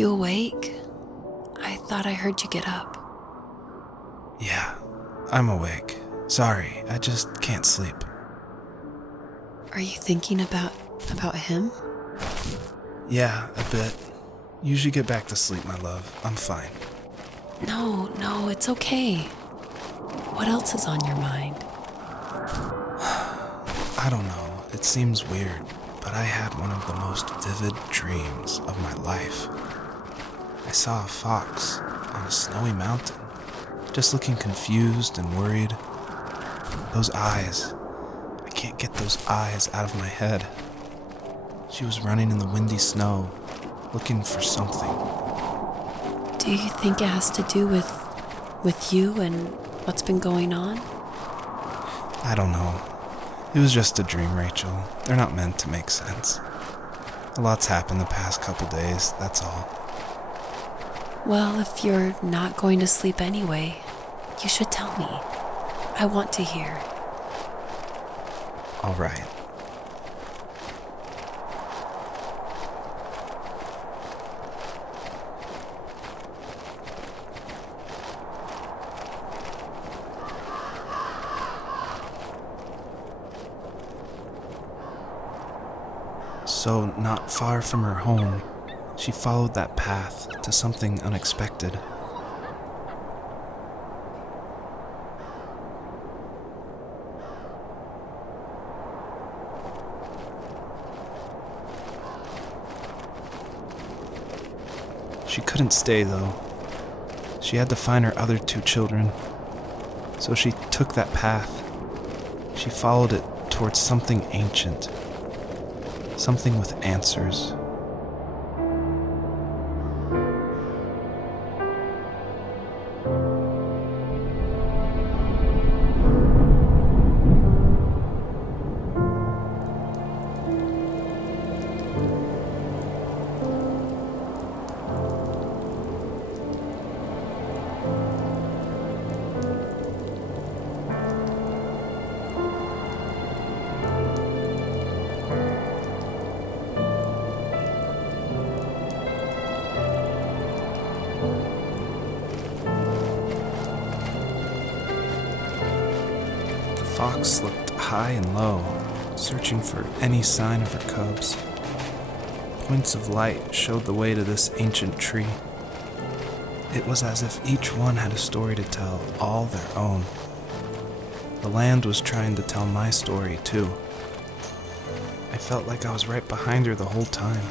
you awake? I thought I heard you get up. Yeah, I'm awake. Sorry, I just can't sleep. Are you thinking about him? Yeah, a bit. Usually get back to sleep, my love. I'm fine. No, it's okay. What else is on your mind? I don't know. It seems weird, but I had one of the most vivid dreams of my life. I saw a fox on a snowy mountain, just looking confused and worried. Those eyes. I can't get those eyes out of my head. She was running in the windy snow, looking for something. Do you think it has to do with you and what's been going on? I don't know. It was just a dream, Rachel. They're not meant to make sense. A lot's happened the past couple days, that's all. Well, if you're not going to sleep anyway, you should tell me. I want to hear. All right. So, not far from her home, she followed that path to something unexpected. She couldn't stay, though. She had to find her other 2 children. So she took that path. She followed it towards something ancient. Something with answers. The fox looked high and low, searching for any sign of her cubs. Points of light showed the way to this ancient tree. It was as if each one had a story to tell, all their own. The land was trying to tell my story, too. I felt like I was right behind her the whole time.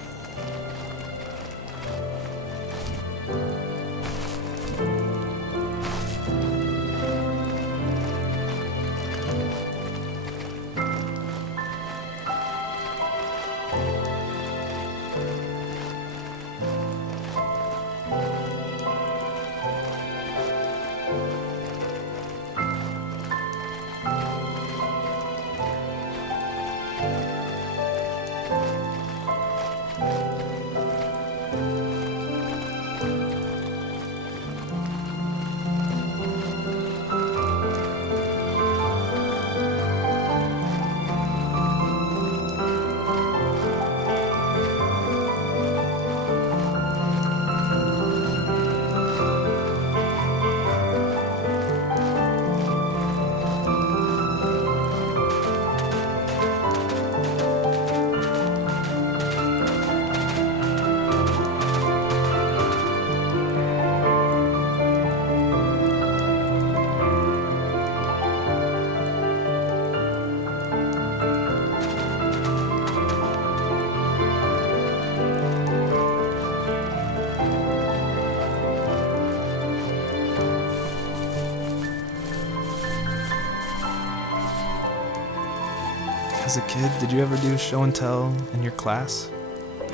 As a kid, did you ever do show and tell in your class?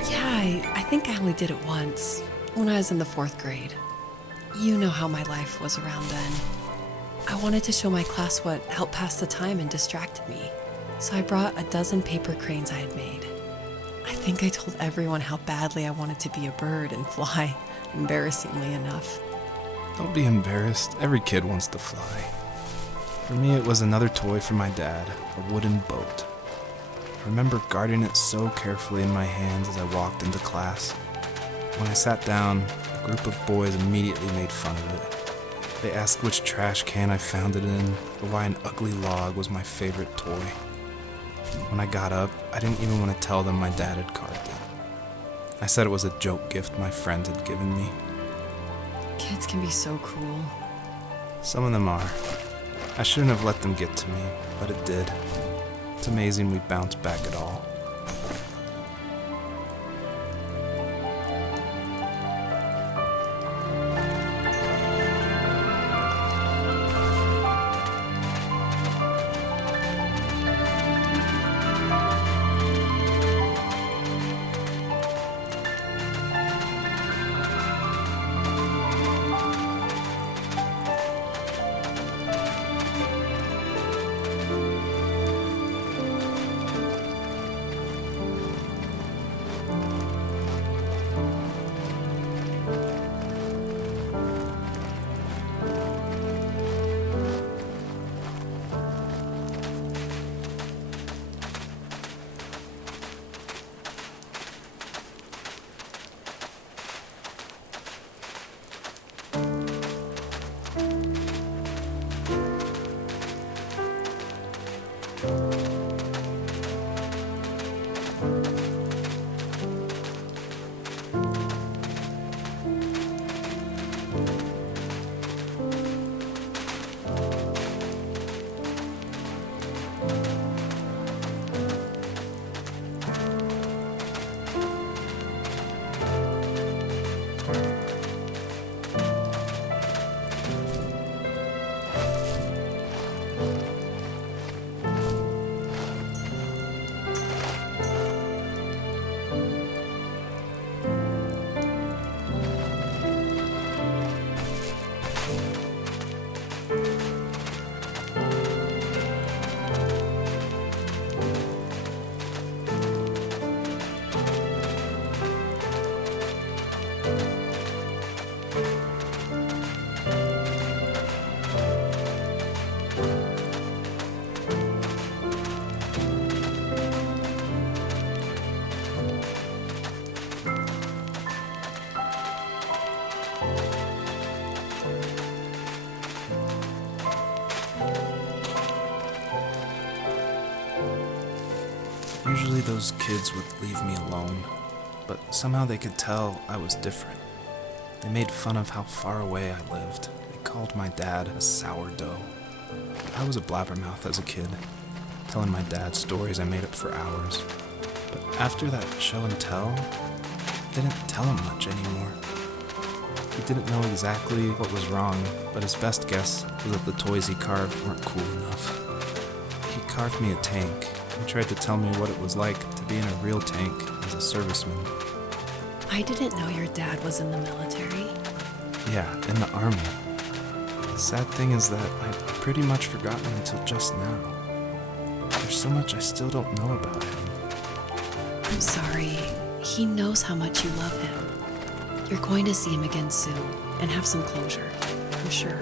Yeah, I think I only did it once, when I was in the 4th grade. You know how my life was around then. I wanted to show my class what helped pass the time and distracted me, so I brought a dozen paper cranes I had made. I think I told everyone how badly I wanted to be a bird and fly, embarrassingly enough. Don't be embarrassed. Every kid wants to fly. For me, it was another toy from my dad, a wooden boat. I remember guarding it so carefully in my hands as I walked into class. When I sat down, a group of boys immediately made fun of it. They asked which trash can I found it in, or why an ugly log was my favorite toy. When I got up, I didn't even want to tell them my dad had carved it. I said it was a joke gift my friend had given me. Kids can be so cruel. Some of them are. I shouldn't have let them get to me, but it did. It's amazing we bounced back at all. Usually those kids would leave me alone, but somehow they could tell I was different. They made fun of how far away I lived. They called my dad a sourdough. I was a blabbermouth as a kid, telling my dad stories I made up for hours. But after that show and tell, I didn't tell him much anymore. He didn't know exactly what was wrong, but his best guess was that the toys he carved weren't cool enough. He carved me a tank and tried to tell me what it was like to be in a real tank as a serviceman. I didn't know your dad was in the military. Yeah, in the army. The sad thing is that I'd pretty much forgotten until just now. There's so much I still don't know about him. I'm sorry. He knows how much you love him. You're going to see him again soon and have some closure, I'm sure.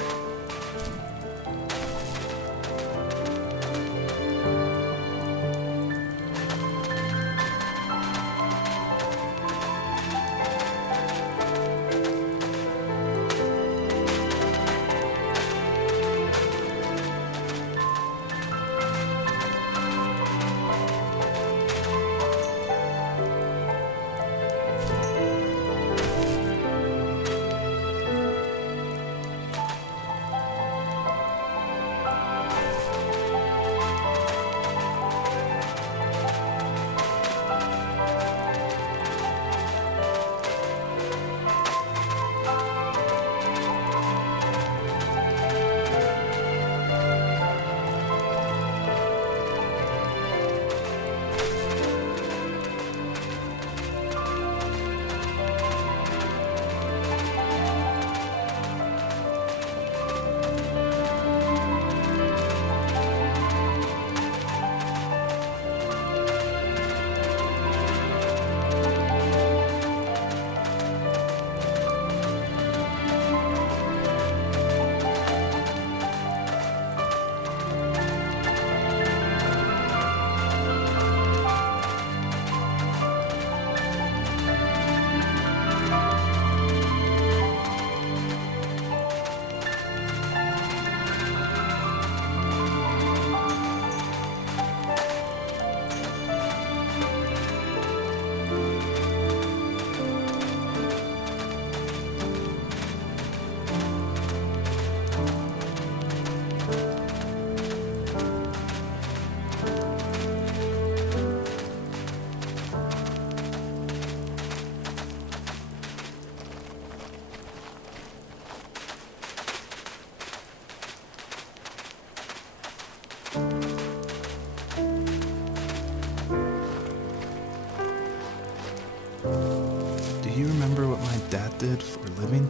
did for a living?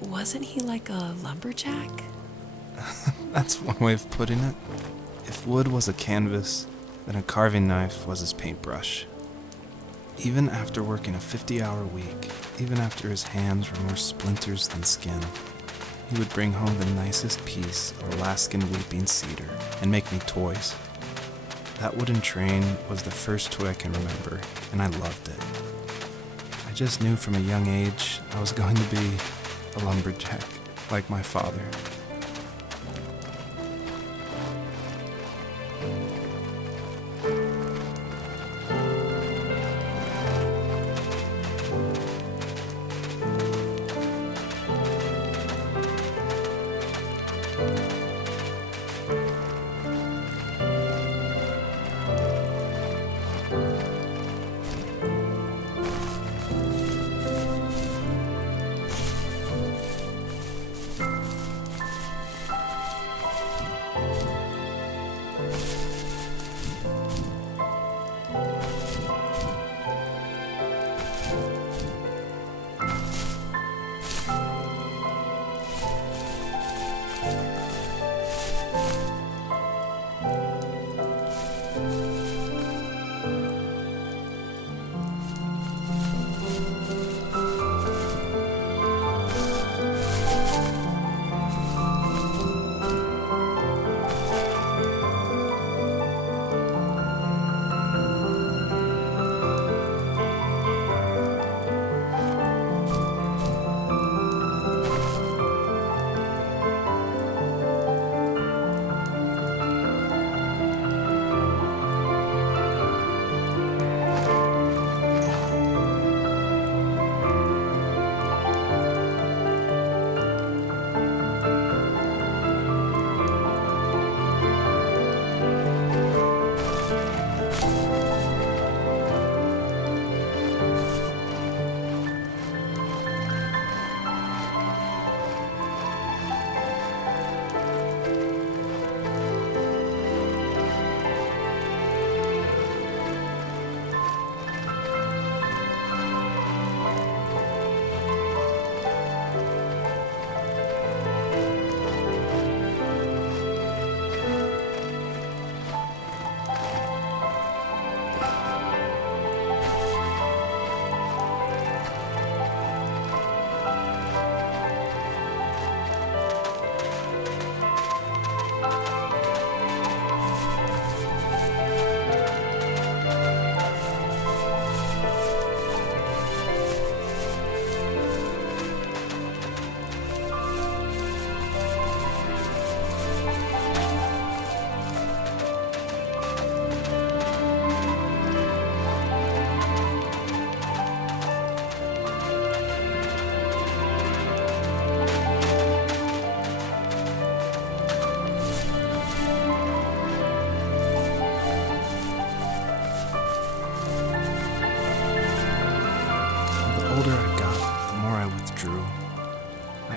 Wasn't he like a lumberjack? That's one way of putting it. If wood was a canvas, then a carving knife was his paintbrush. Even after working a 50-hour week, even after his hands were more splinters than skin, he would bring home the nicest piece of Alaskan weeping cedar and make me toys. That wooden train was the first toy I can remember, and I loved it. I just knew from a young age I was going to be a lumberjack, like my father.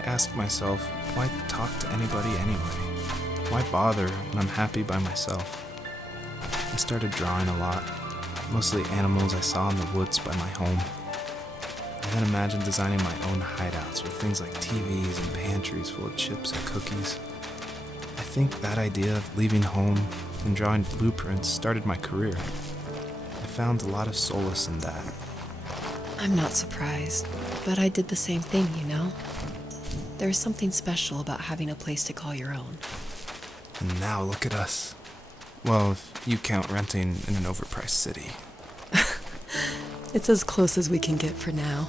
Asked myself, why talk to anybody anyway? Why bother when I'm happy by myself? I started drawing a lot, mostly animals I saw in the woods by my home. I then imagined designing my own hideouts with things like TVs and pantries full of chips and cookies. I think that idea of leaving home and drawing blueprints started my career. I found a lot of solace in that. I'm not surprised, but I did the same thing, you know? There's something special about having a place to call your own. And now look at us. Well, if you count renting in an overpriced city. It's as close as we can get for now.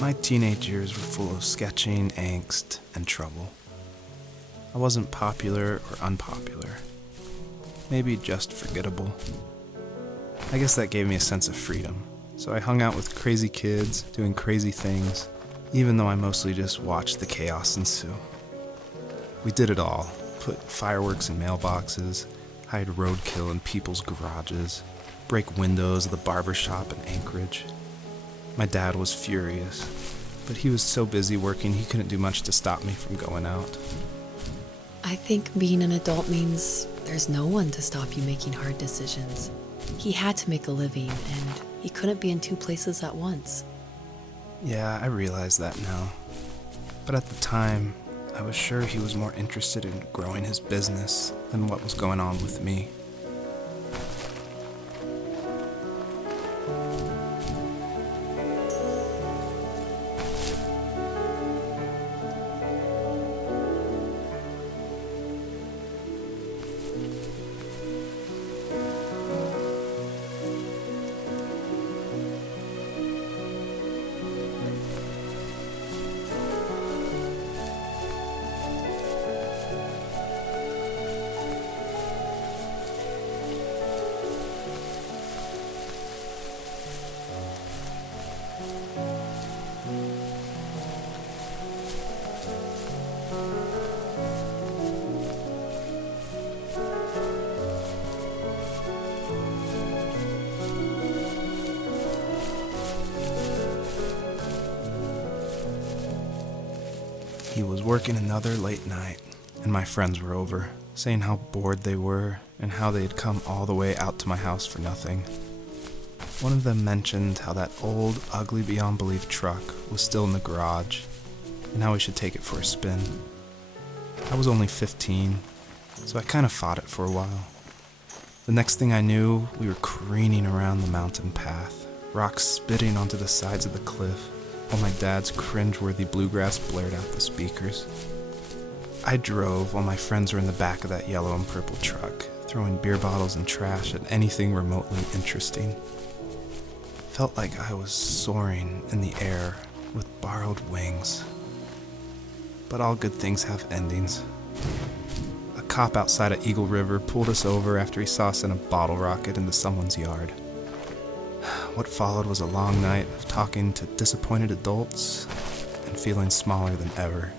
My teenage years were full of sketching, angst, and trouble. I wasn't popular or unpopular. Maybe just forgettable. I guess that gave me a sense of freedom, so I hung out with crazy kids, doing crazy things, even though I mostly just watched the chaos ensue. We did it all. Put fireworks in mailboxes, hide roadkill in people's garages, break windows of the barber shop in Anchorage. My dad was furious, but he was so busy working he couldn't do much to stop me from going out. I think being an adult means there's no one to stop you making hard decisions. He had to make a living, and he couldn't be in two places at once. Yeah, I realize that now. But at the time, I was sure he was more interested in growing his business than what was going on with me. He was working another late night, and my friends were over, saying how bored they were and how they had come all the way out to my house for nothing. One of them mentioned how that old, ugly beyond belief truck was still in the garage, and how we should take it for a spin. I was only 15, so I kind of fought it for a while. The next thing I knew, we were careening around the mountain path, rocks spitting onto the sides of the cliff, while my dad's cringeworthy bluegrass blared out the speakers. I drove while my friends were in the back of that yellow and purple truck, throwing beer bottles and trash at anything remotely interesting. Felt like I was soaring in the air with borrowed wings. But all good things have endings. A cop outside of Eagle River pulled us over after he saw us in a bottle rocket into someone's yard. What followed was a long night of talking to disappointed adults and feeling smaller than ever.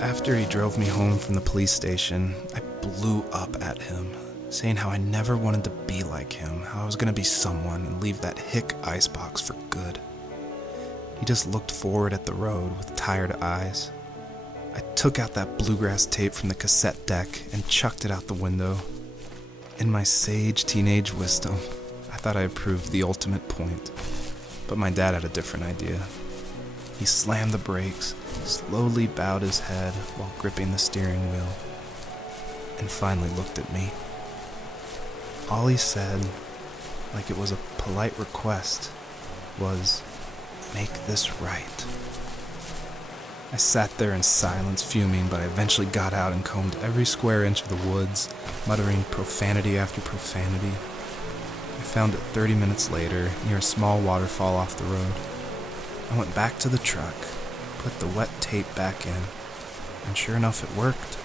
After he drove me home from the police station, I blew up at him, saying how I never wanted to be like him, how I was going to be someone and leave that hick icebox for good. He just looked forward at the road with tired eyes. I took out that bluegrass tape from the cassette deck and chucked it out the window. In my sage teenage wisdom, I thought I had proved the ultimate point. But my dad had a different idea. He slammed the brakes, slowly bowed his head while gripping the steering wheel, and finally looked at me. All he said, like it was a polite request, was, "Make this right." I sat there in silence, fuming, but I eventually got out and combed every square inch of the woods, muttering profanity after profanity. I found it 30 minutes later, near a small waterfall off the road. I went back to the truck, put the wet tape back in, and sure enough it worked.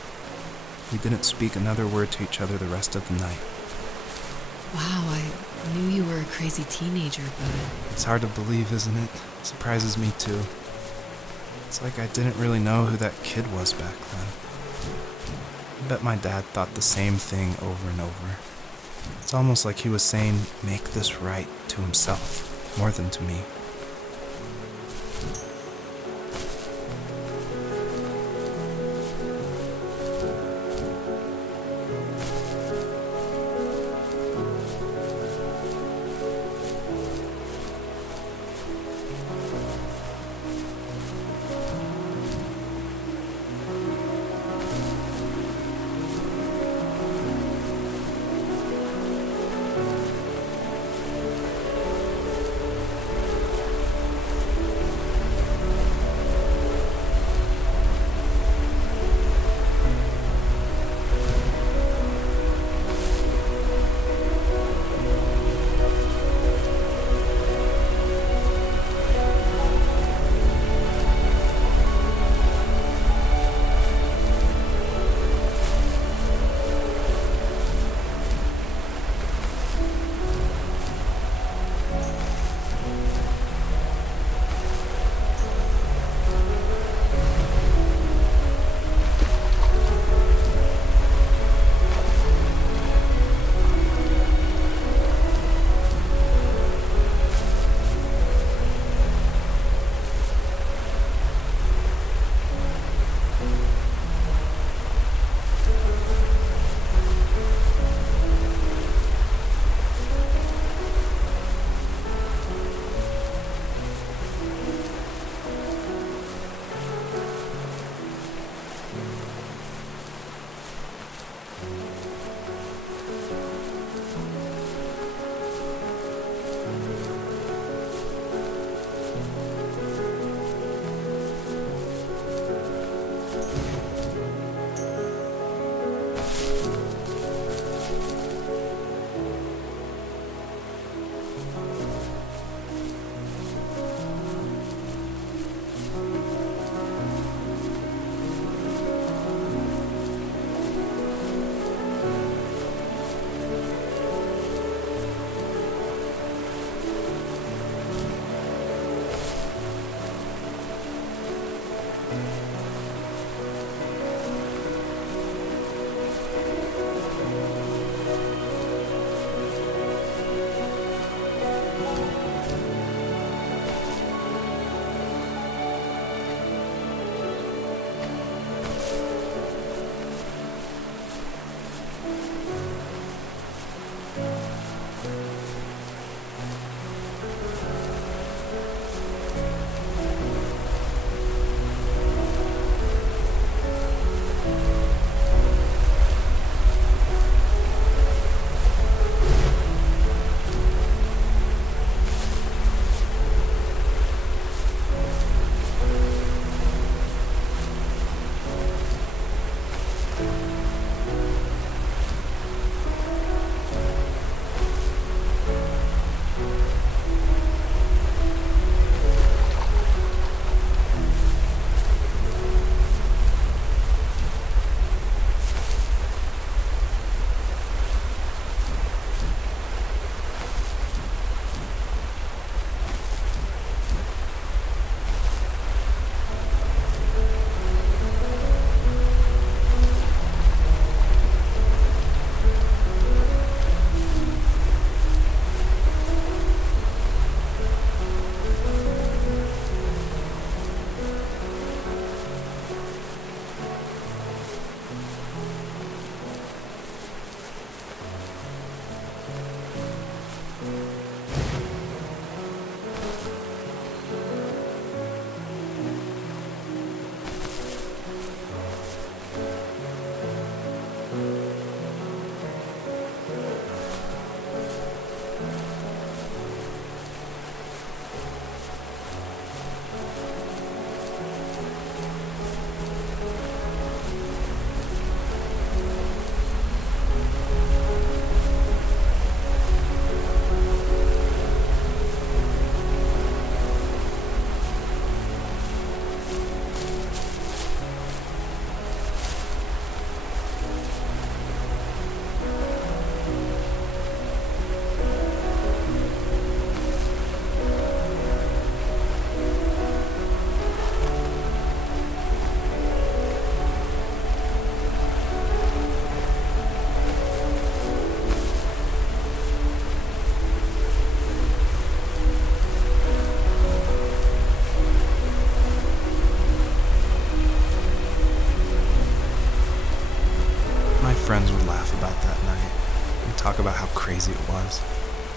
We didn't speak another word to each other the rest of the night. Wow, I knew you were a crazy teenager, but... It's hard to believe, isn't it? It surprises me too. It's like I didn't really know who that kid was back then. I bet my dad thought the same thing over and over. It's almost like he was saying, "Make this right," to himself, more than to me.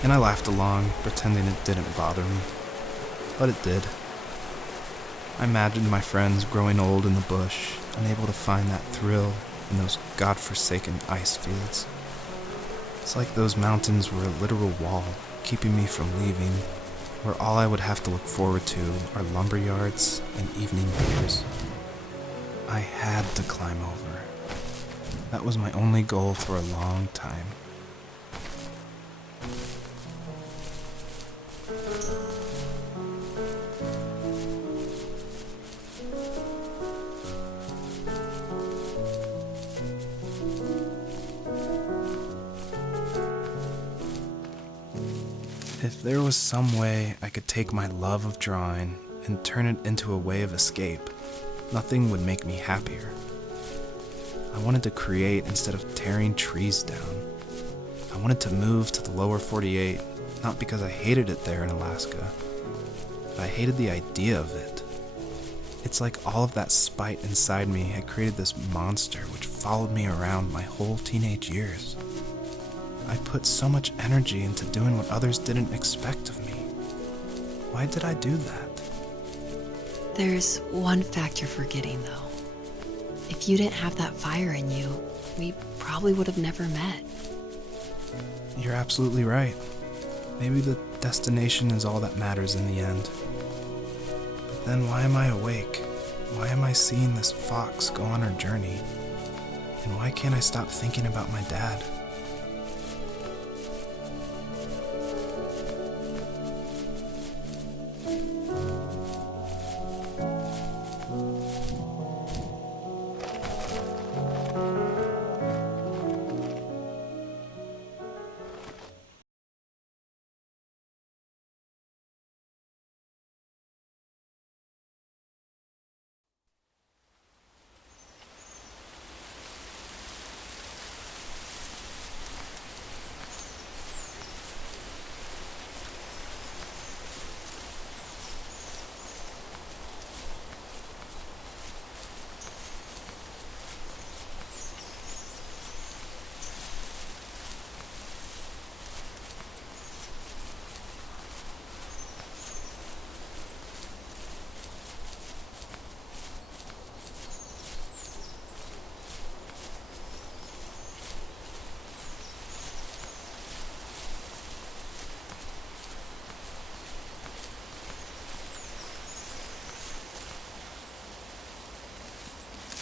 And I laughed along, pretending it didn't bother me. But it did. I imagined my friends growing old in the bush, unable to find that thrill in those godforsaken ice fields. It's like those mountains were a literal wall, keeping me from leaving, where all I would have to look forward to are lumber yards and evening beers. I had to climb over. That was my only goal for a long time. If there was some way I could take my love of drawing and turn it into a way of escape, nothing would make me happier. I wanted to create instead of tearing trees down. I wanted to move to the lower 48, not because I hated it there in Alaska, but I hated the idea of it. It's like all of that spite inside me had created this monster which followed me around my whole teenage years. I put so much energy into doing what others didn't expect of me. Why did I do that? There's one fact you're forgetting, though. If you didn't have that fire in you, we probably would have never met. You're absolutely right. Maybe the destination is all that matters in the end. But then why am I awake? Why am I seeing this fox go on her journey? And why can't I stop thinking about my dad?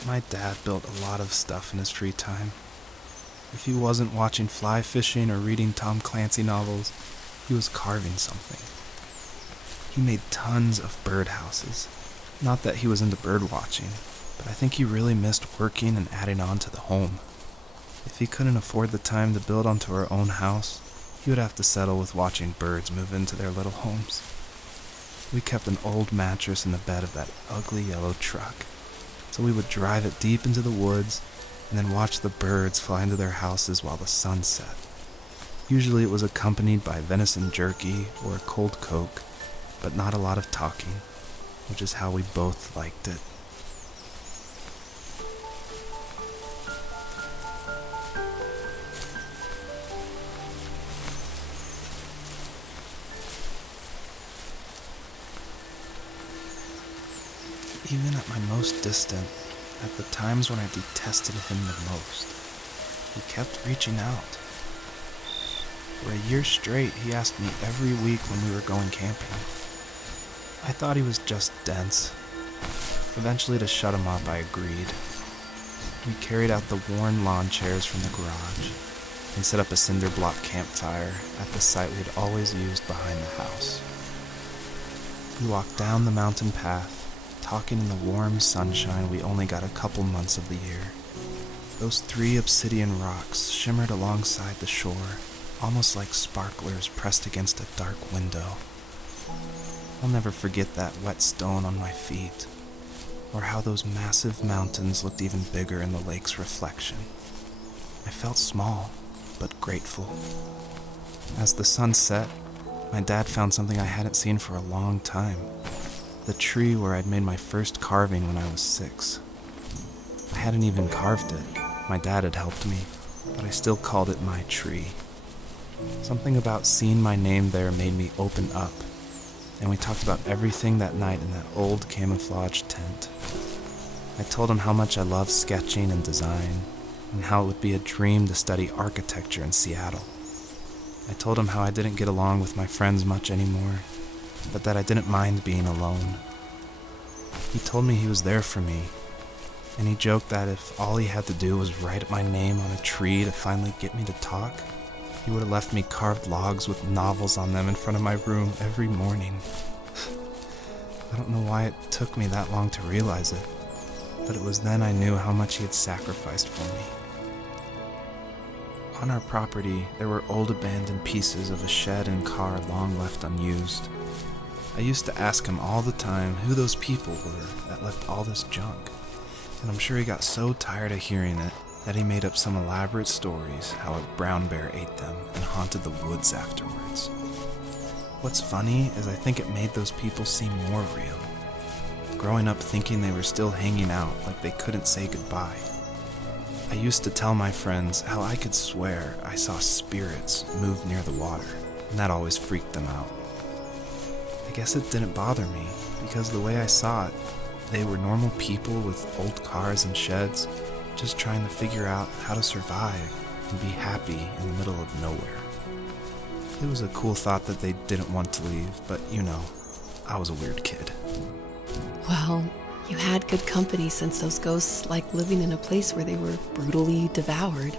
My dad built a lot of stuff in his free time. If he wasn't watching fly fishing or reading Tom Clancy novels, he was carving something. He made tons of birdhouses. Not that he was into bird watching, but I think he really missed working and adding on to the home. If he couldn't afford the time to build onto our own house, he would have to settle with watching birds move into their little homes. We kept an old mattress in the bed of that ugly yellow truck, so we would drive it deep into the woods and then watch the birds fly into their houses while the sun set. Usually it was accompanied by venison jerky or a cold Coke, but not a lot of talking, which is how we both liked it. Even at my most distant, at the times when I detested him the most, he kept reaching out. For a year straight, he asked me every week when we were going camping. I thought he was just dense. Eventually, to shut him up, I agreed. We carried out the worn lawn chairs from the garage and set up a cinder block campfire at the site we had always used behind the house. We walked down the mountain path, talking in the warm sunshine we only got a couple months of the year. Those 3 obsidian rocks shimmered alongside the shore, almost like sparklers pressed against a dark window. I'll never forget that wet stone on my feet, or how those massive mountains looked even bigger in the lake's reflection. I felt small, but grateful. As the sun set, my dad found something I hadn't seen for a long time. The tree where I'd made my first carving when I was 6. I hadn't even carved it. My dad had helped me, but I still called it my tree. Something about seeing my name there made me open up, and we talked about everything that night in that old camouflage tent. I told him how much I love sketching and design, and how it would be a dream to study architecture in Seattle. I told him how I didn't get along with my friends much anymore, but that I didn't mind being alone. He told me he was there for me, and he joked that if all he had to do was write my name on a tree to finally get me to talk, he would have left me carved logs with novels on them in front of my room every morning. I don't know why it took me that long to realize it, but it was then I knew how much he had sacrificed for me. On our property, there were old abandoned pieces of a shed and car long left unused. I used to ask him all the time who those people were that left all this junk, and I'm sure he got so tired of hearing it that he made up some elaborate stories how a brown bear ate them and haunted the woods afterwards. What's funny is I think it made those people seem more real. Growing up thinking they were still hanging out like they couldn't say goodbye. I used to tell my friends how I could swear I saw spirits move near the water, and that always freaked them out. I guess it didn't bother me, because the way I saw it, they were normal people with old cars and sheds, just trying to figure out how to survive and be happy in the middle of nowhere. It was a cool thought that they didn't want to leave, but I was a weird kid. Well, you had good company since those ghosts like living in a place where they were brutally devoured.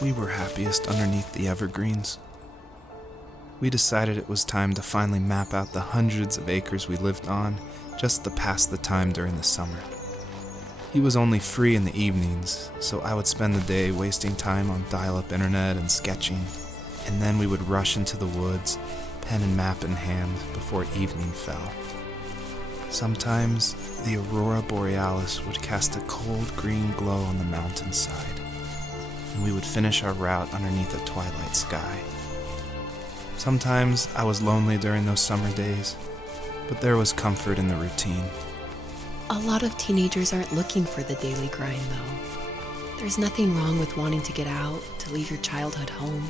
we were happiest underneath the evergreens. We decided it was time to finally map out the hundreds of acres we lived on just to pass the time during the summer. He was only free in the evenings, so I would spend the day wasting time on dial-up internet and sketching, and then we would rush into the woods, pen and map in hand, before evening fell. Sometimes, the aurora borealis would cast a cold green glow on the mountainside, and we would finish our route underneath a twilight sky. Sometimes I was lonely during those summer days, but there was comfort in the routine. A lot of teenagers aren't looking for the daily grind, though. There's nothing wrong with wanting to get out, to leave your childhood home.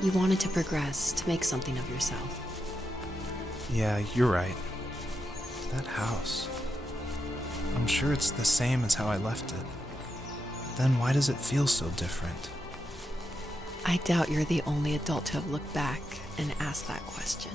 You wanted to progress, to make something of yourself. Yeah, you're right. That house. I'm sure it's the same as how I left it. But then why does it feel so different? I doubt you're the only adult to have looked back and asked that question.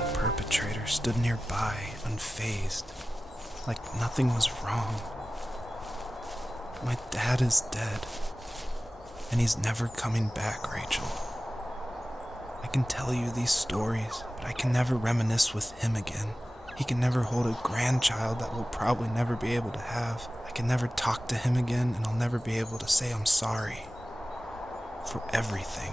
The perpetrator stood nearby, unfazed, like nothing was wrong. My dad is dead, and he's never coming back, Rachel. I can tell you these stories, but I can never reminisce with him again. He can never hold a grandchild that we'll probably never be able to have. I can never talk to him again, and I'll never be able to say I'm sorry for everything.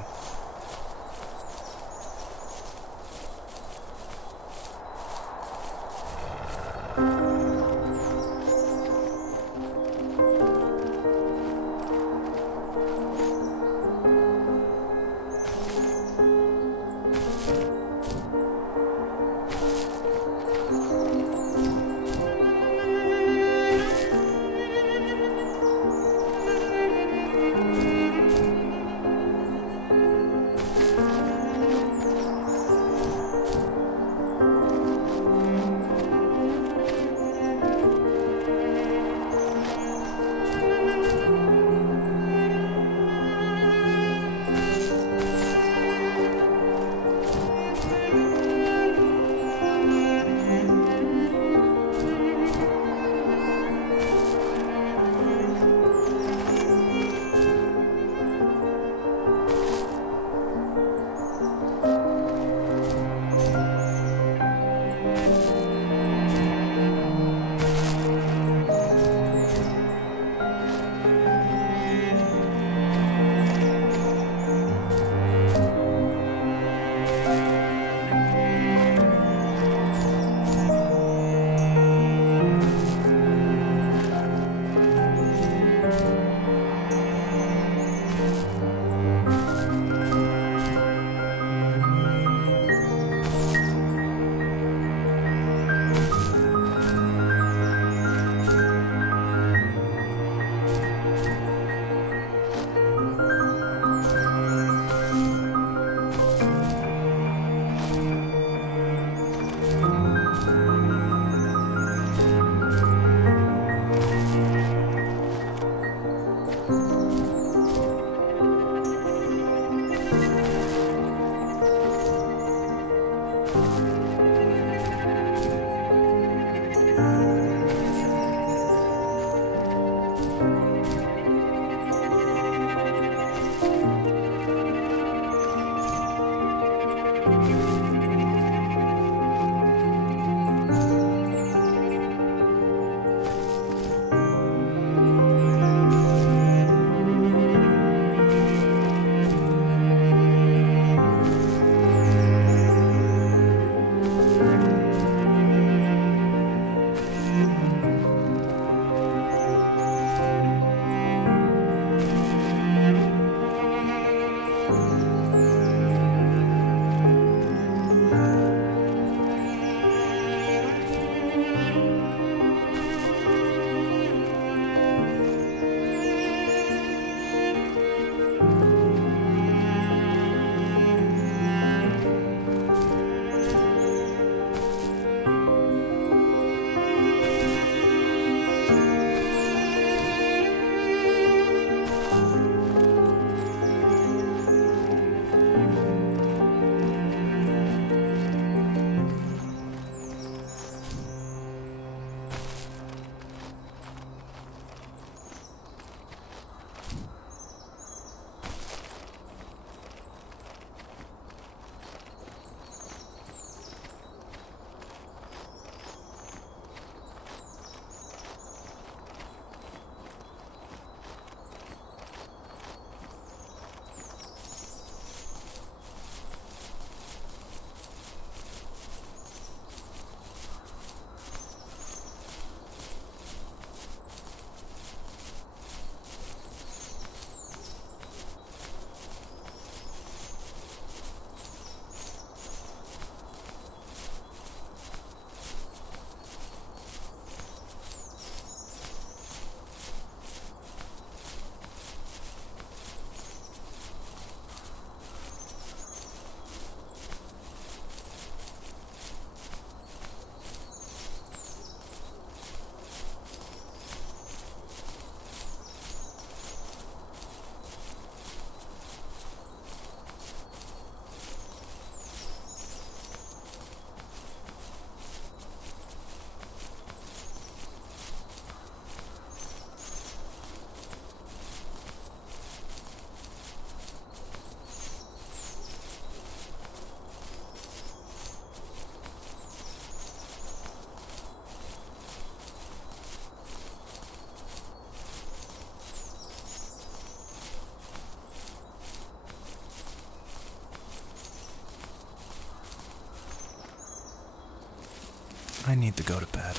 I need to go to bed.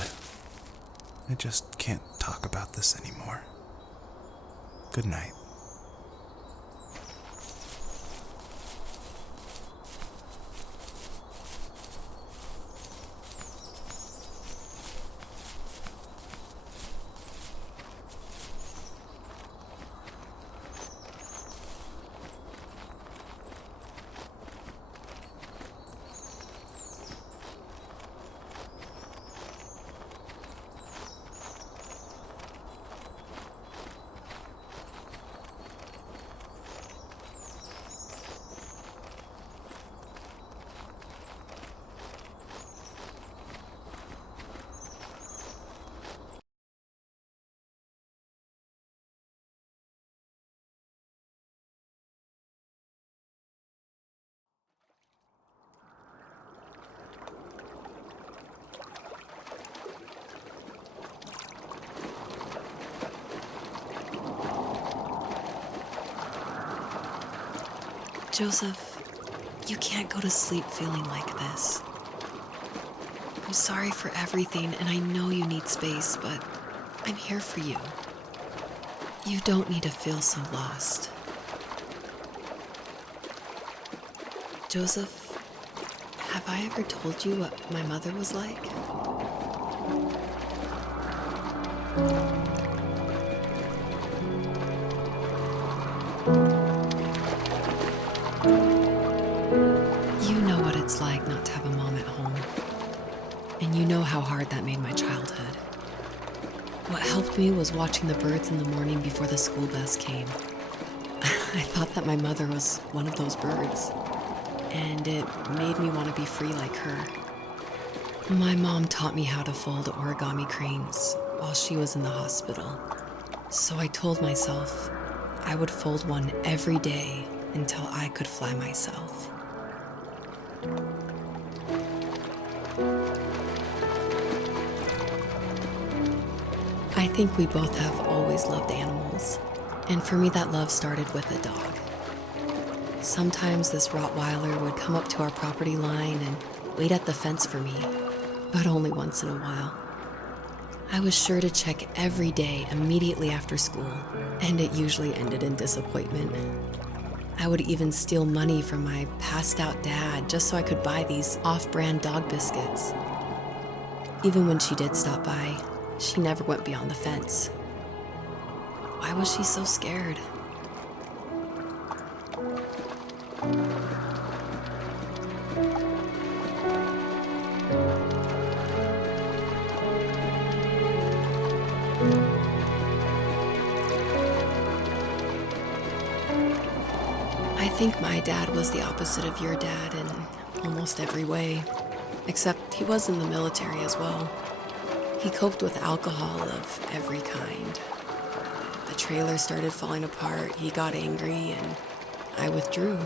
I just can't talk about this anymore. Good night. Joseph, you can't go to sleep feeling like this. I'm sorry for everything, and I know you need space, but I'm here for you. You don't need to feel so lost. Joseph, have I ever told you what my mother was like? You know what it's like not to have a mom at home. And you know how hard that made my childhood. What helped me was watching the birds in the morning before the school bus came. I thought that my mother was one of those birds, and it made me want to be free like her. My mom taught me how to fold origami cranes while she was in the hospital. So I told myself I would fold one every day until I could fly myself. I think we both have always loved animals, and for me that love started with a dog. Sometimes this Rottweiler would come up to our property line and wait at the fence for me, but only once in a while. I was sure to check every day immediately after school, and it usually ended in disappointment. I would even steal money from my passed out dad just so I could buy these off-brand dog biscuits. Even when she did stop by, she never went beyond the fence. Why was she so scared? I think my dad was the opposite of your dad in almost every way, except he was in the military as well. He coped with alcohol of every kind. The trailer started falling apart, he got angry, and I withdrew.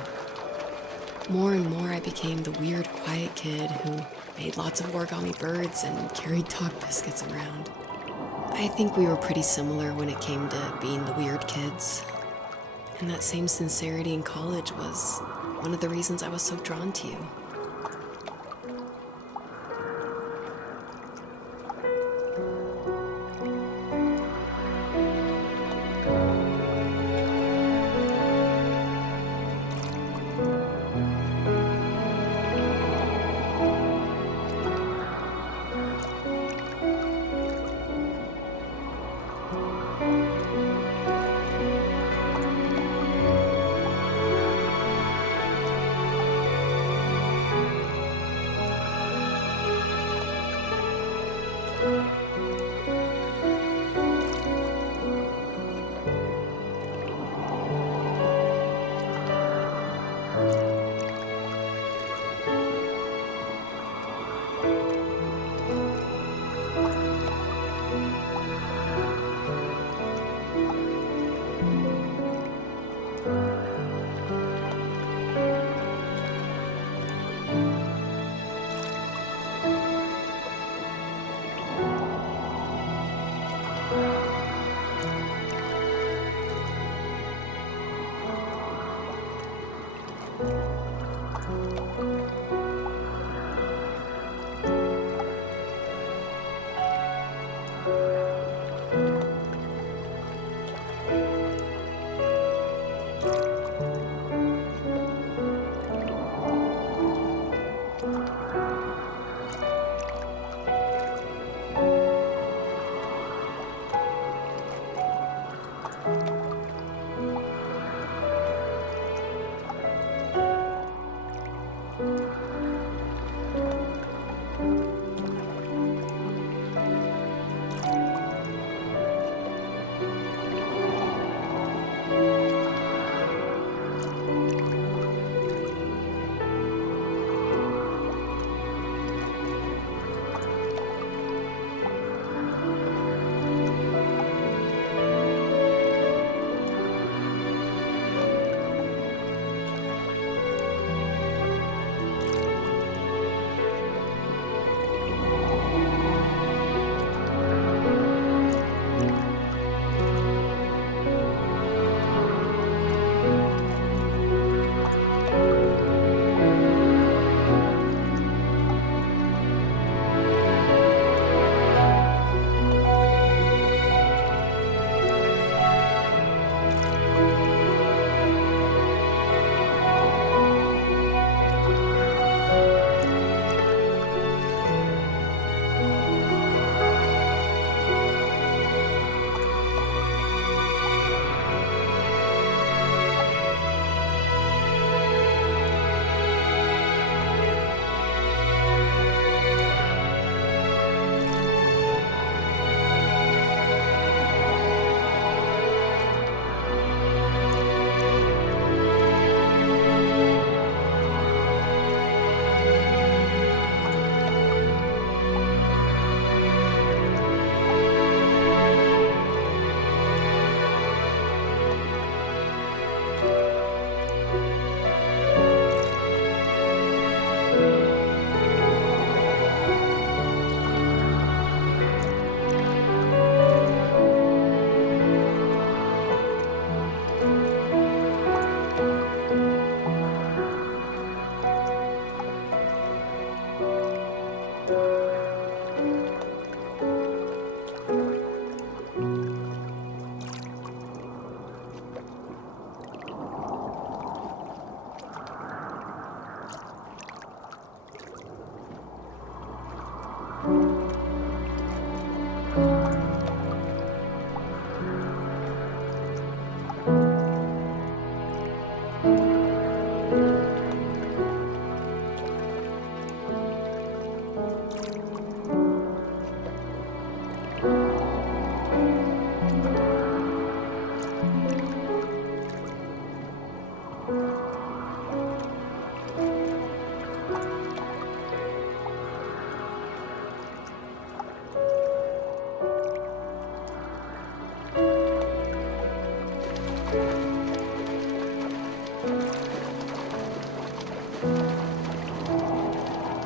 More and more I became the weird, quiet kid who made lots of origami birds and carried dog biscuits around. I think we were pretty similar when it came to being the weird kids. And that same sincerity in college was one of the reasons I was so drawn to you.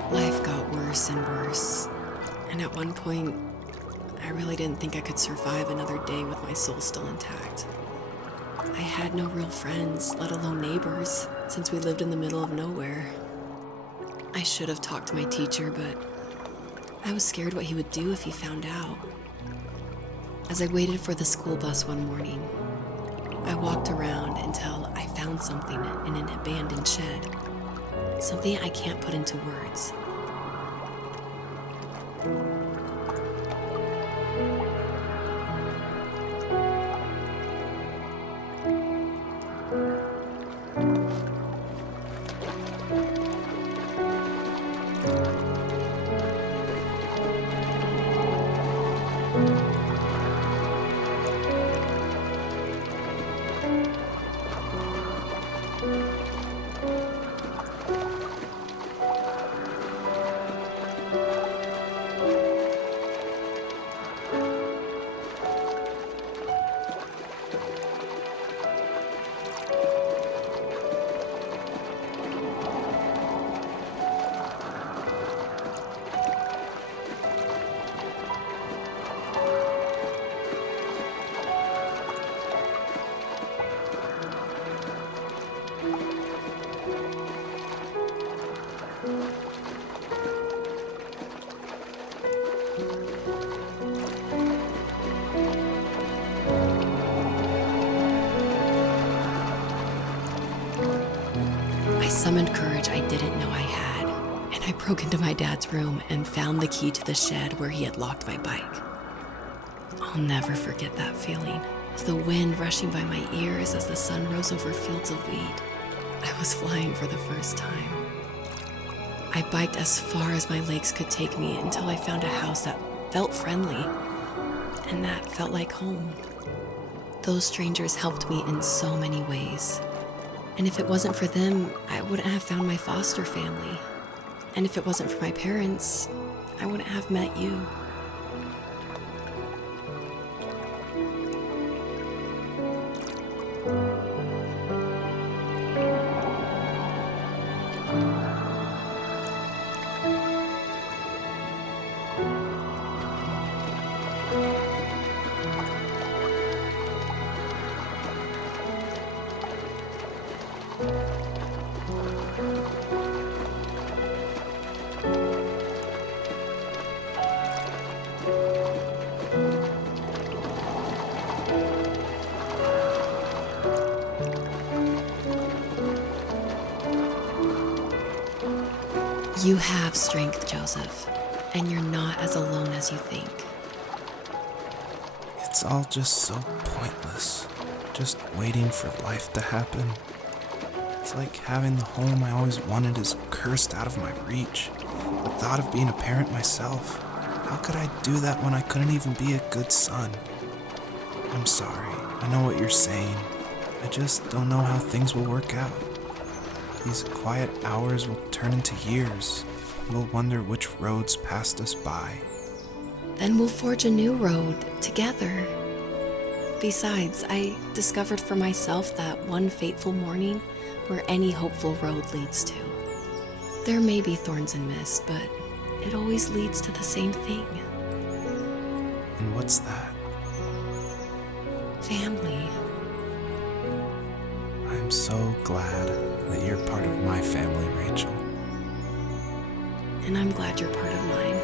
Life got worse and worse, and at one point, I really didn't think I could survive another day with my soul still intact. I had no real friends, let alone neighbors, since we lived in the middle of nowhere. I should have talked to my teacher, but I was scared what he would do if he found out. As I waited for the school bus one morning, I walked around until I found something in an abandoned shed. Something I can't put into words. I summoned courage I didn't know I had, and I broke into my dad's room and found the key to the shed where he had locked my bike. I'll never forget that feeling, the wind rushing by my ears as the sun rose over fields of wheat. I was flying for the first time. I biked as far as my legs could take me until I found a house that felt friendly, and that felt like home. Those strangers helped me in so many ways. And if it wasn't for them, I wouldn't have found my foster family. And if it wasn't for my parents, I wouldn't have met you. You have strength, Joseph, and you're not as alone as you think. It's all just so pointless. Just waiting for life to happen. It's like having the home I always wanted is cursed out of my reach. The thought of being a parent myself. How could I do that when I couldn't even be a good son? I'm sorry. I know what you're saying. I just don't know how things will work out. These quiet hours will turn into years. We'll wonder which roads passed us by. Then we'll forge a new road together. Besides, I discovered for myself that one fateful morning where any hopeful road leads to. There may be thorns and mist, but it always leads to the same thing. And what's that? Family. I'm so glad that you're part of my family, Rachel. And I'm glad you're part of mine.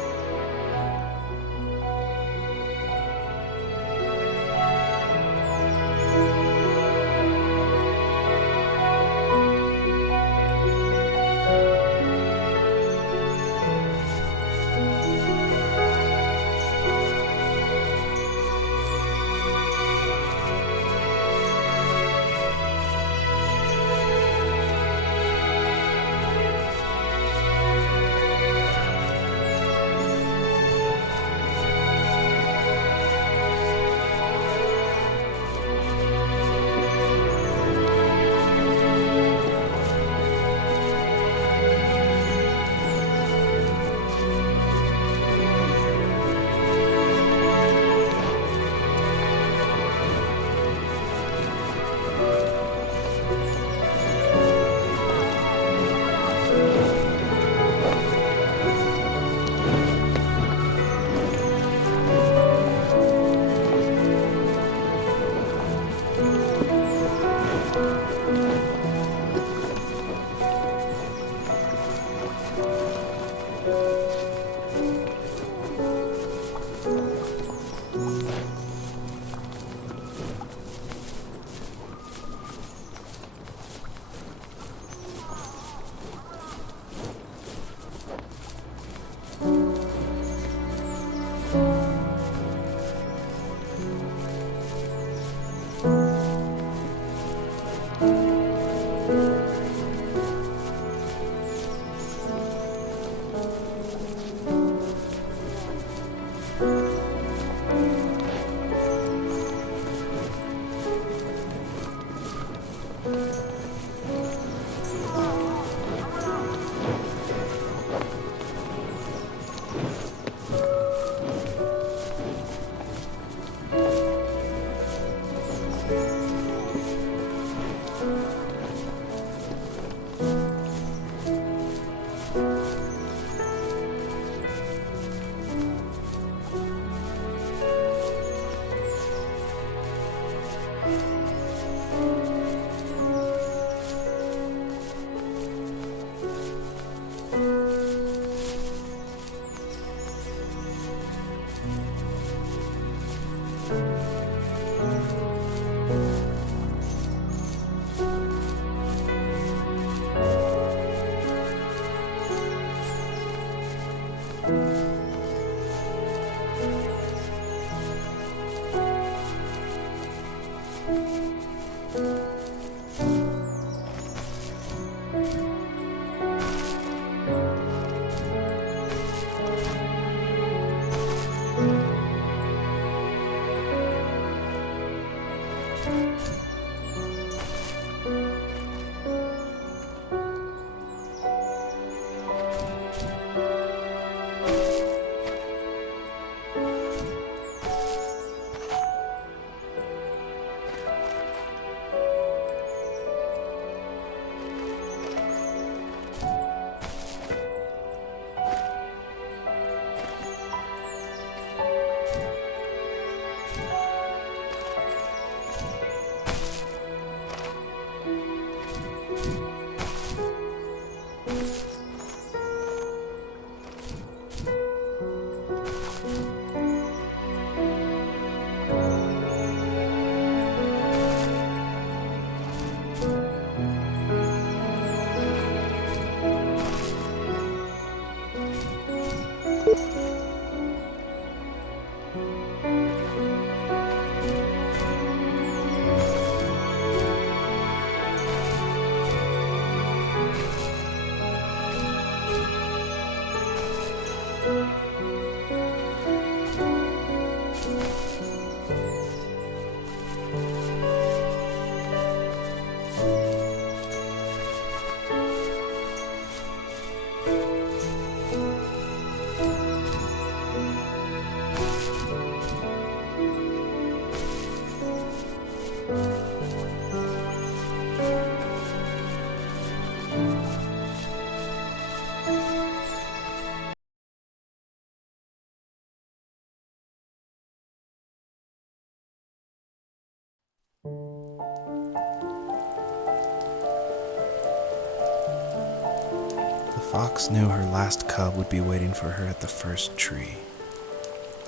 Fox knew her last cub would be waiting for her at the first tree.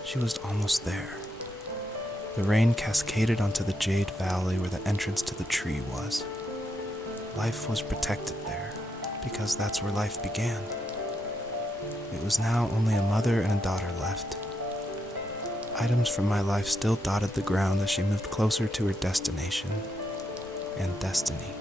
She was almost there. The rain cascaded onto the jade valley where the entrance to the tree was. Life was protected there, because that's where life began. It was now only a mother and a daughter left. Items from my life still dotted the ground as she moved closer to her destination and destiny.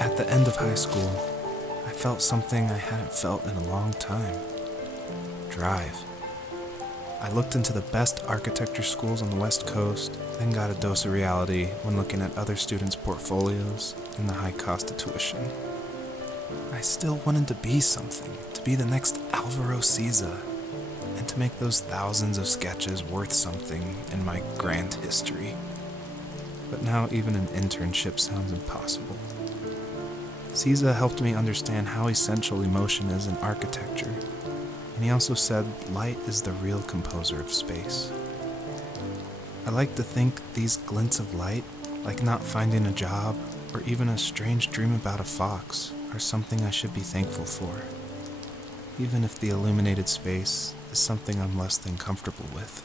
At the end of high school, I felt something I hadn't felt in a long time. Drive. I looked into the best architecture schools on the West Coast, then got a dose of reality when looking at other students' portfolios and the high cost of tuition. I still wanted to be something, to be the next Alvaro Siza, and to make those thousands of sketches worth something in my grand history. But now even an internship sounds impossible. Siza helped me understand how essential emotion is in architecture, and he also said light is the real composer of space. I like to think these glints of light, like not finding a job or even a strange dream about a fox, are something I should be thankful for, even if the illuminated space is something I'm less than comfortable with.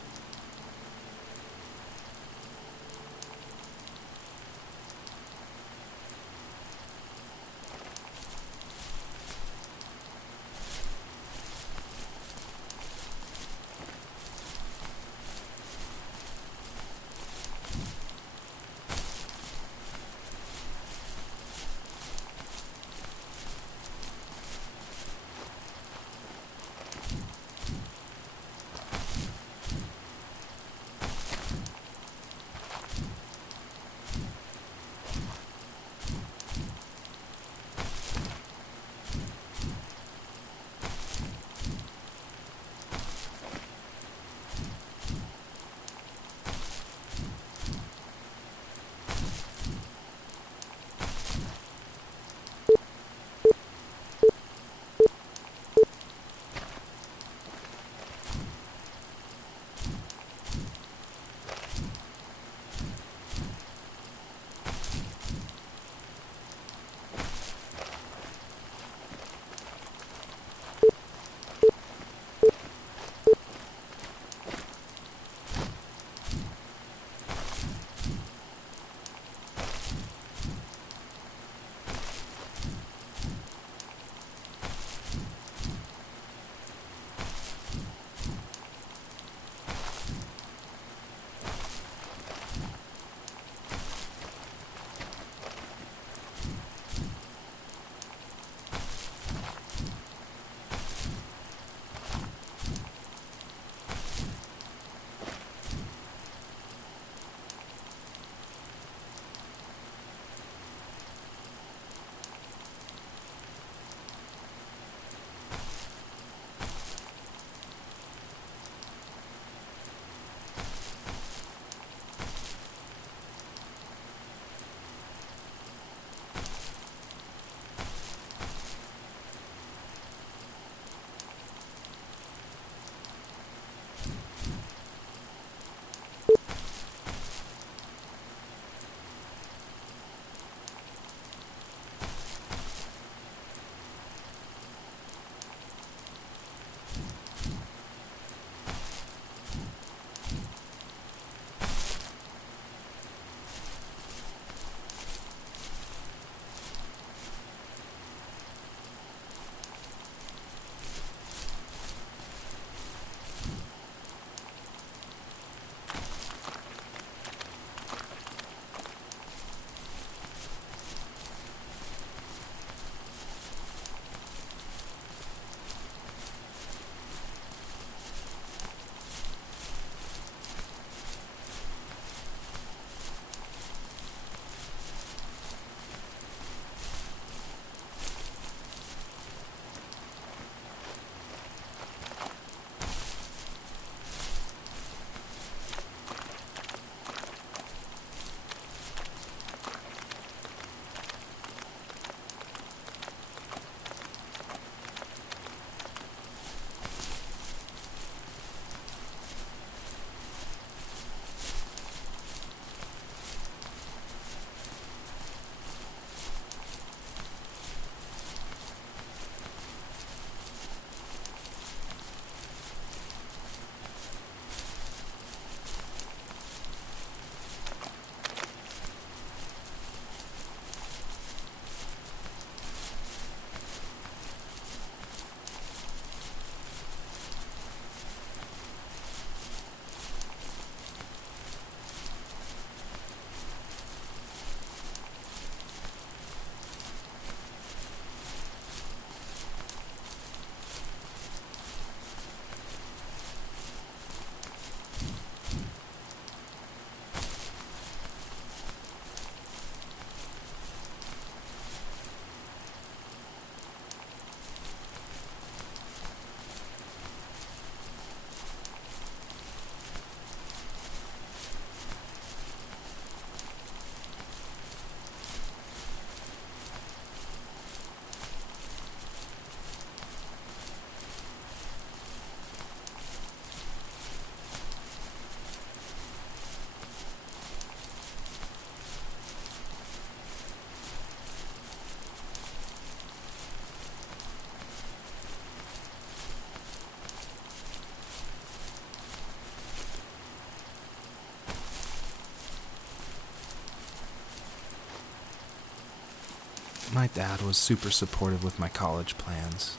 My dad was super supportive with my college plans.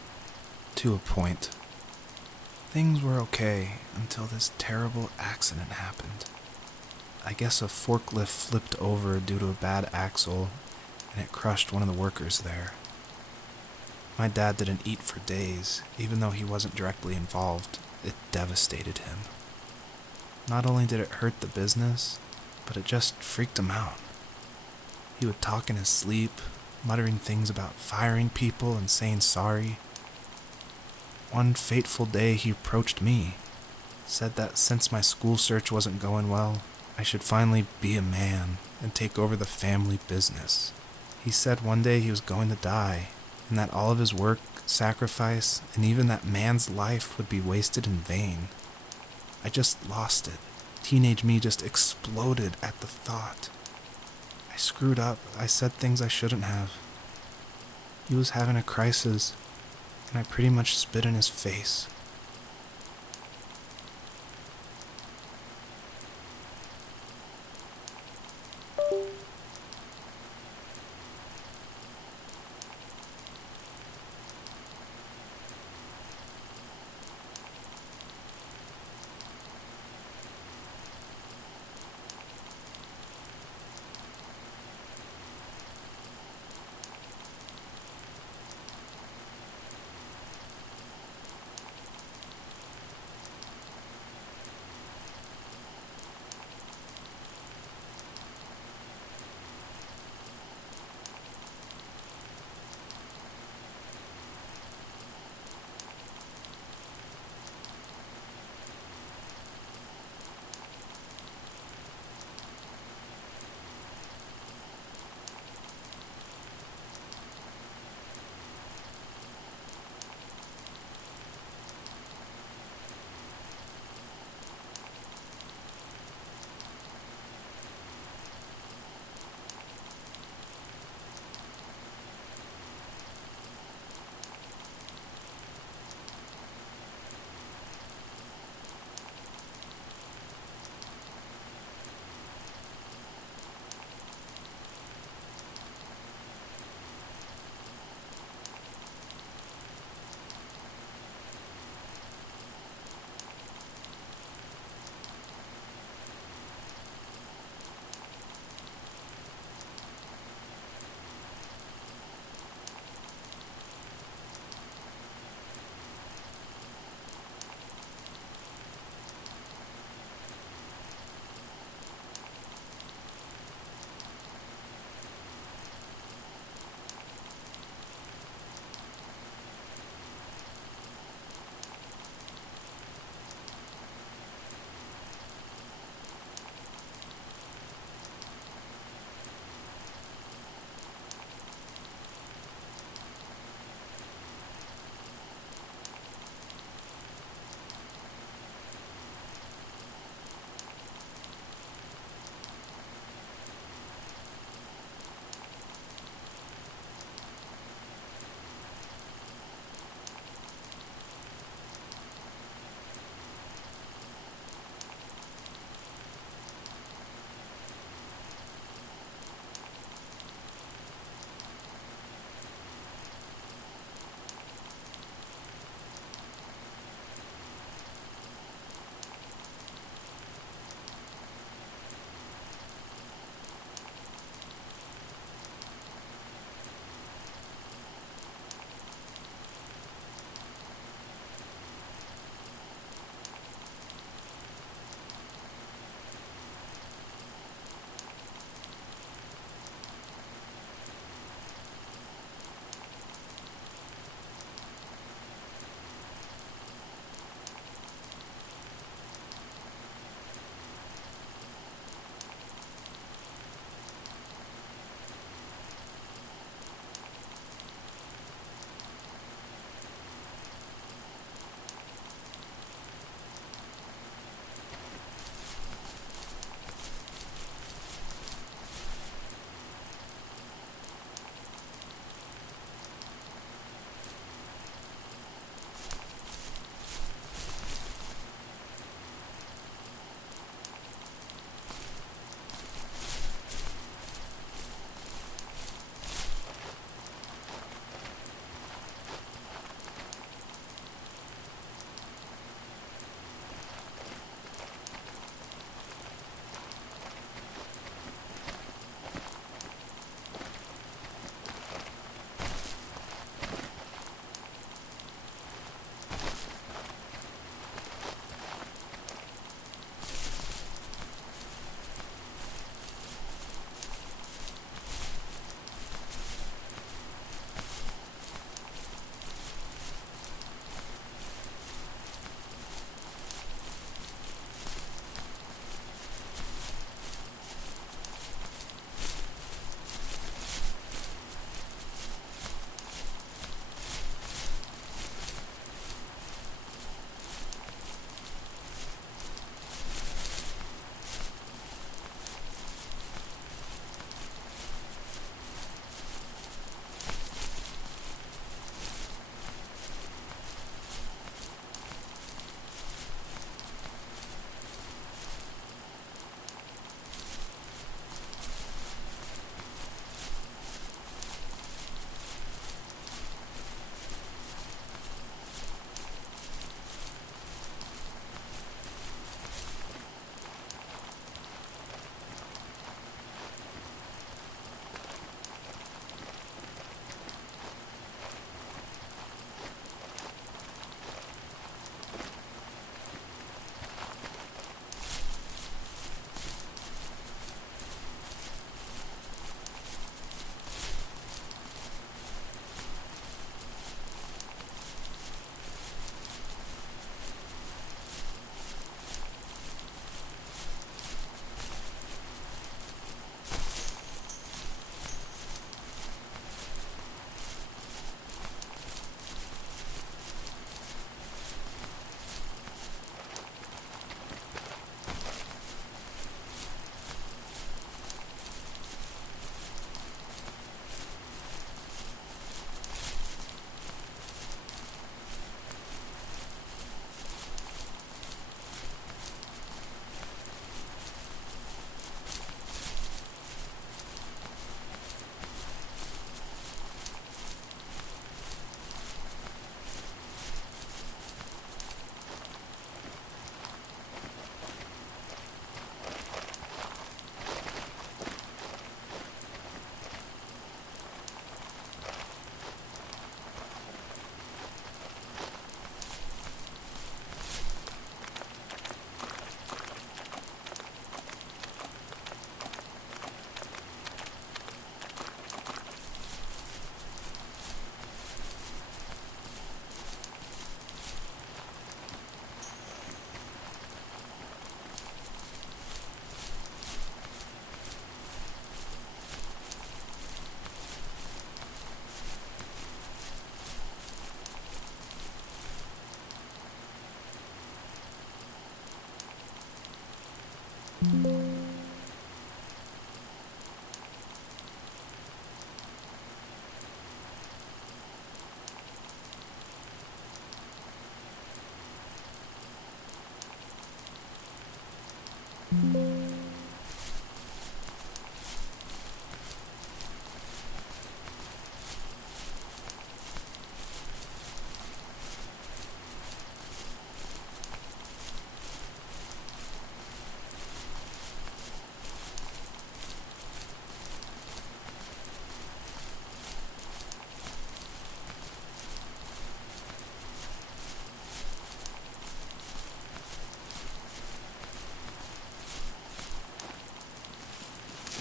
To a point. Things were okay until this terrible accident happened. I guess a forklift flipped over due to a bad axle, and it crushed one of the workers there. My dad didn't eat for days, even though he wasn't directly involved. It devastated him. Not only did it hurt the business, but it just freaked him out. He would talk in his sleep, muttering things about firing people and saying sorry. One fateful day he approached me, said that since my school search wasn't going well, I should finally be a man and take over the family business. He said one day he was going to die, and that all of his work, sacrifice, and even that man's life would be wasted in vain. I just lost it. Teenage me just exploded at the thought. I screwed up. I said things I shouldn't have. He was having a crisis, and I pretty much spit in his face.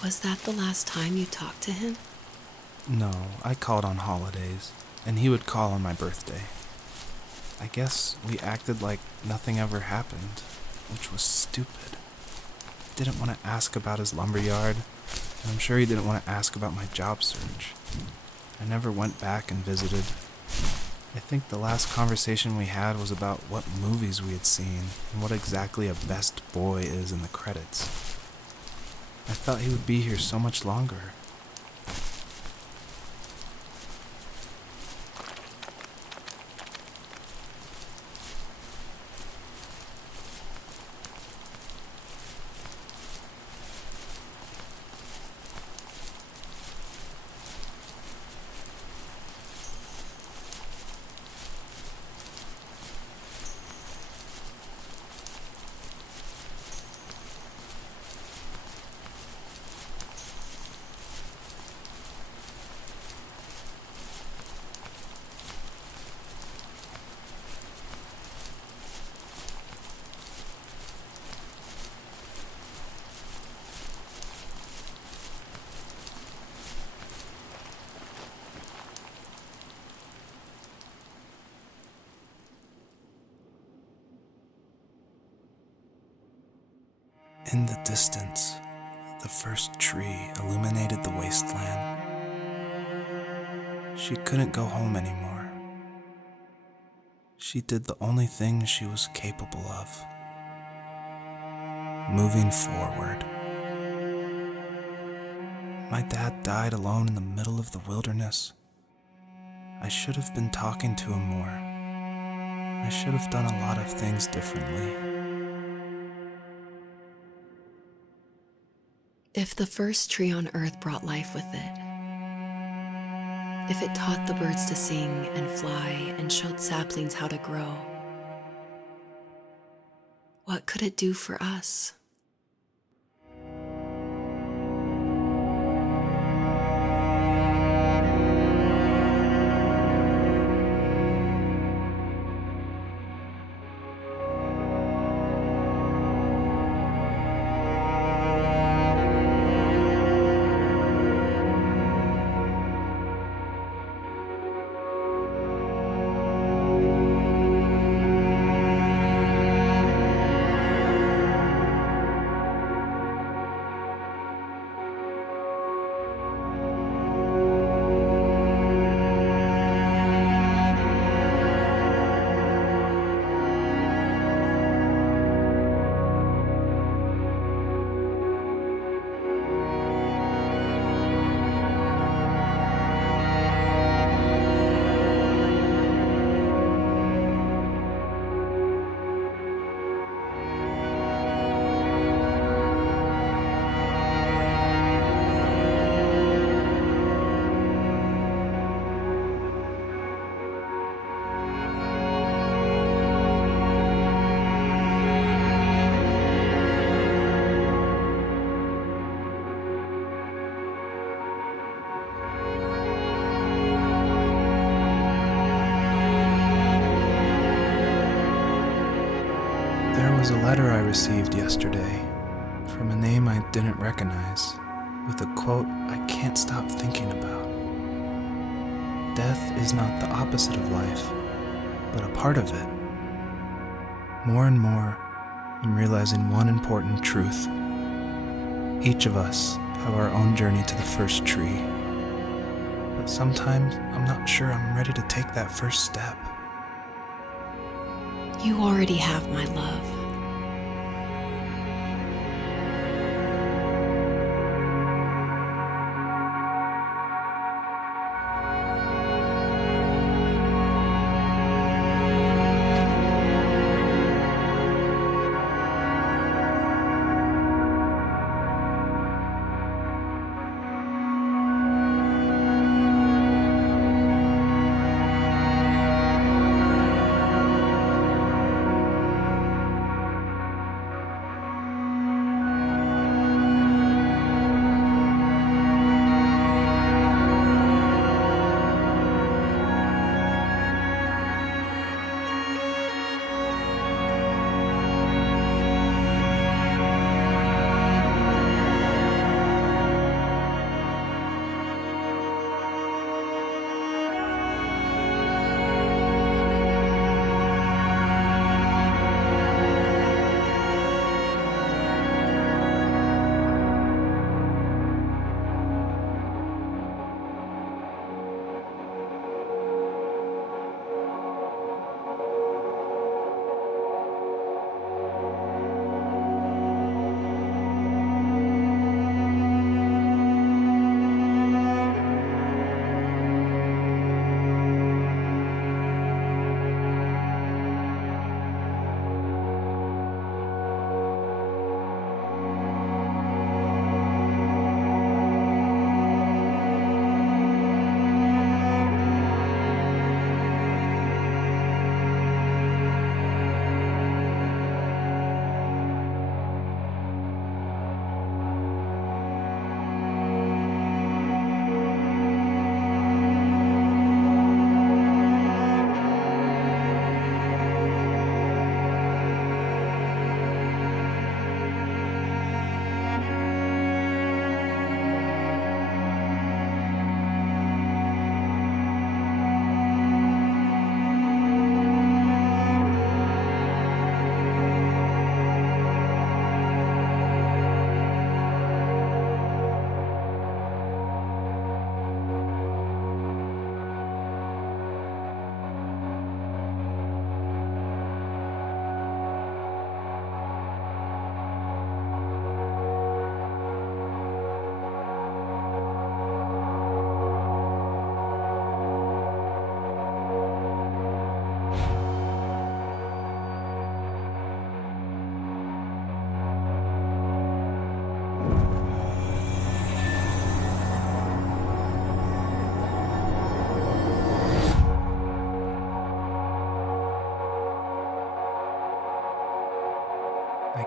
Was that the last time you talked to him? No, I called on holidays, and he would call on my birthday. I guess we acted like nothing ever happened, which was stupid. Didn't want to ask about his lumberyard, and I'm sure he didn't want to ask about my job search. I never went back and visited. I think the last conversation we had was about what movies we had seen and what exactly a best boy is in the credits. I thought he would be here so much longer. In the distance, the first tree illuminated the wasteland. She couldn't go home anymore. She did the only thing she was capable of: moving forward. My dad died alone in the middle of the wilderness. I should have been talking to him more. I should have done a lot of things differently. If the first tree on earth brought life with it, if it taught the birds to sing and fly and showed saplings how to grow, what could it do for us? There was a letter I received yesterday from a name I didn't recognize, with a quote I can't stop thinking about. Death is not the opposite of life, but a part of it. More and more, I'm realizing one important truth. Each of us have our own journey to the first tree, but sometimes I'm not sure I'm ready to take that first step. You already have my love.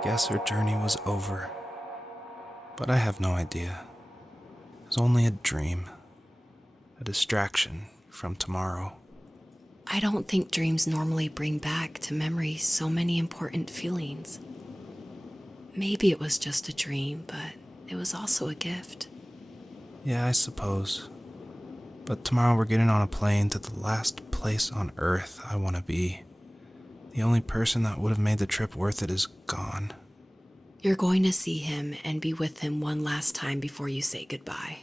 guess her journey was over. But I have no idea. It was only a dream, a distraction from tomorrow. I don't think dreams normally bring back to memory so many important feelings. Maybe it was just a dream, but it was also a gift. Yeah, I suppose. But tomorrow we're getting on a plane to the last place on Earth I want to be. The only person that would have made the trip worth it is gone. You're going to see him and be with him one last time before you say goodbye.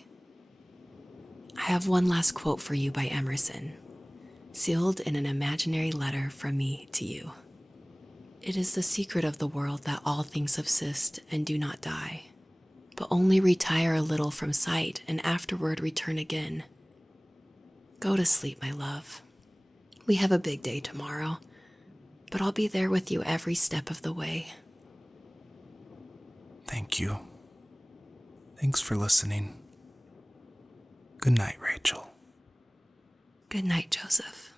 I have one last quote for you by Emerson, sealed in an imaginary letter from me to you. It is the secret of the world that all things subsist and do not die, but only retire a little from sight and afterward return again. Go to sleep, my love. We have a big day tomorrow, but I'll be there with you every step of the way. Thank you. Thanks for listening. Good night, Rachel. Good night, Joseph.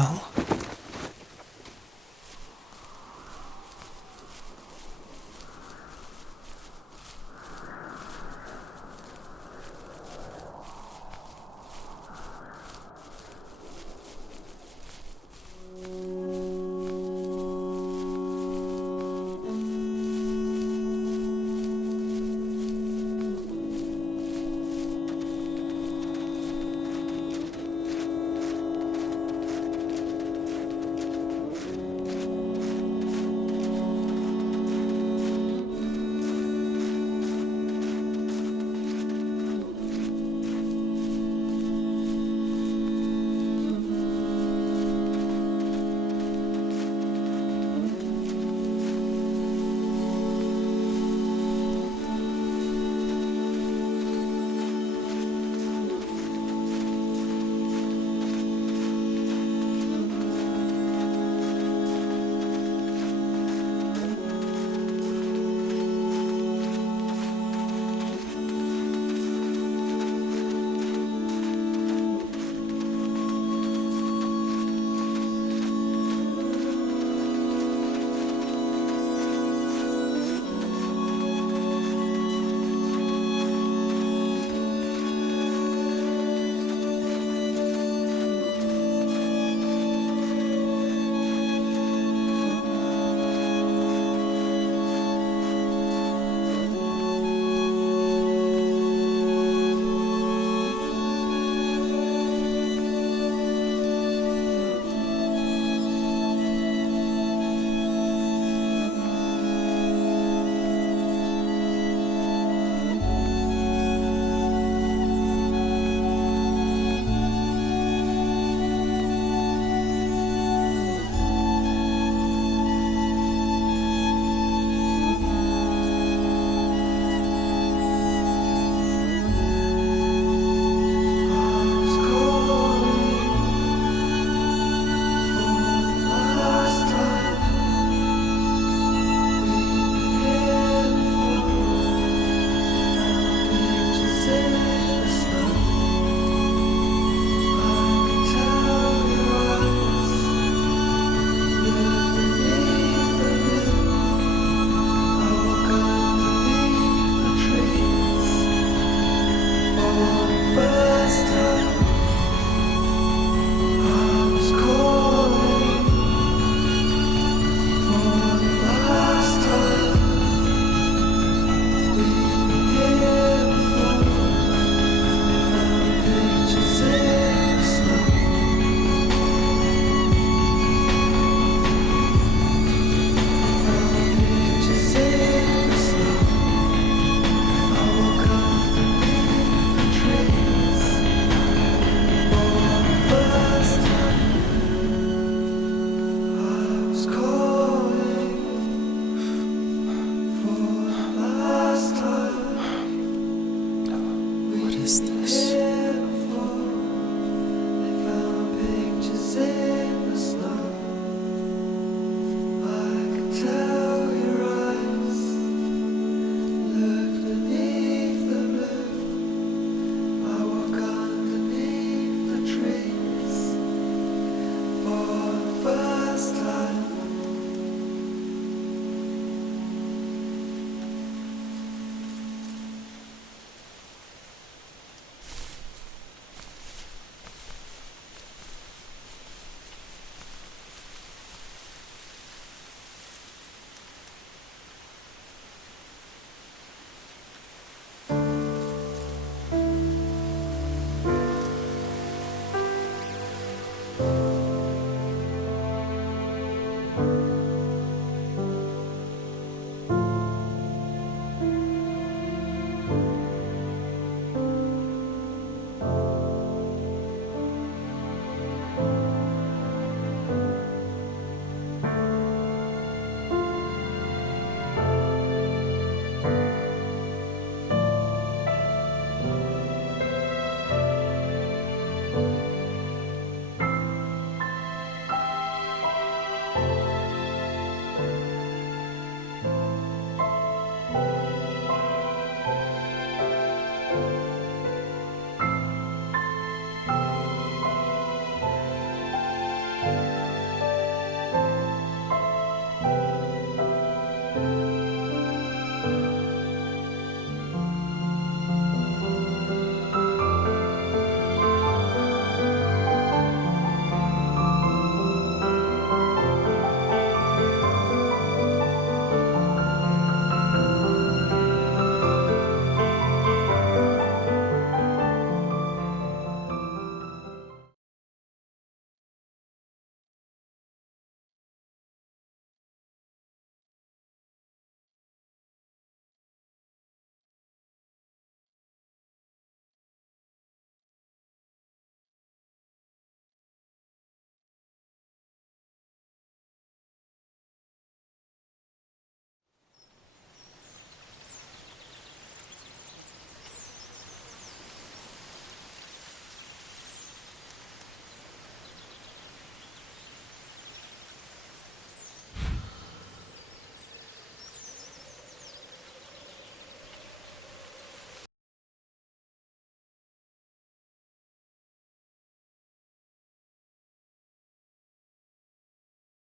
hell?